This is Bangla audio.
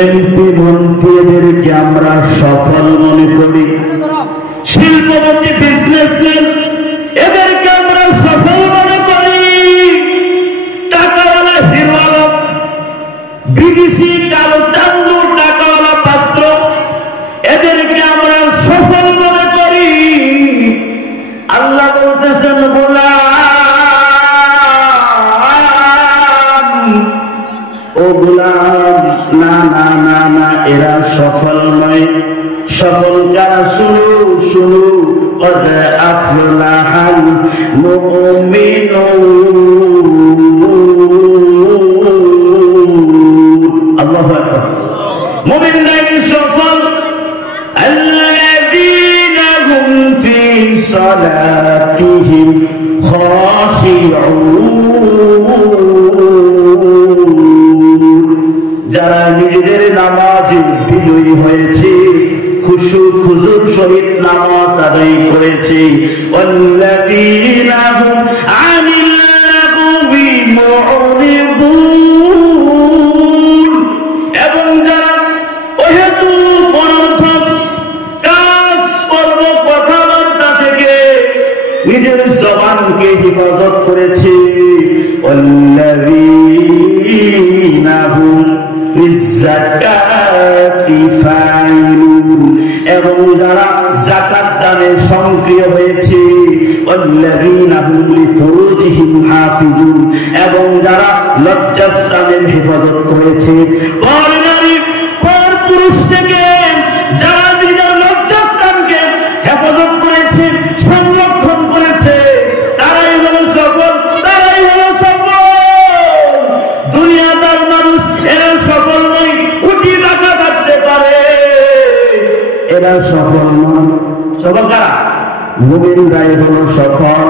এমপি মন্ত্রীদেরকে আমরা সফল মনে করি, শিল্পপতি বিজনেসম্যান এদেরকে আমরা সফল মনে করি, টাকাওয়ালা হিরোওয়ালা বিদেশি কালো চান্দু টাকাওয়ালা পাত্র এদেরকে আমরা সফল মনে করি। আল্লাহ বলতেছেন গোলাম, ও গোলাম, না না না না, এরা সফল নয়। সফল যারা শুরু শুরু قد أفلح المؤمنون। الله أكبر। মুমিনরাই সফল الذين هم في صلاتهم خاشعون। যারা নিজেদের নামাজে বিজয়ী হয়েছে, খুশু খুজুর সহিত নামাজ আদায় করেছে। ওয়াল্লাযীনা হুম আনিল লাগবি মুরিদুন। এবং যারা অহেতুক অনর্থক কাজ কর্ম কথাবার্তা থেকে নিজের জবানকে হেফাজত করেছে। ওয়াল্লাযীনা হুম লিযাকাতি ফাইলুন। এবং যারা যাকাত দানে সক্রিয় হয়েছে। ওয়াল্লাযীনা হুম লিফুরুজিহিম হাফিজুন। এবং যারা লজ্জাস্থানের হেফাজত করেছে। পর নারী পর পুরুষ থেকে যারা নিজের লজ্জাস্থানকে হেফাজত করেছে, সংরক্ষণ করেছে, তারাই হলো সফল, তারাই হলো সফল। দুনিয়াদার মানুষ এরা সফল নয়, কোটি টাকা থাকতে পারে, এরা সফল নয়। সফল কারা? মুমিনরাই হলো সফল।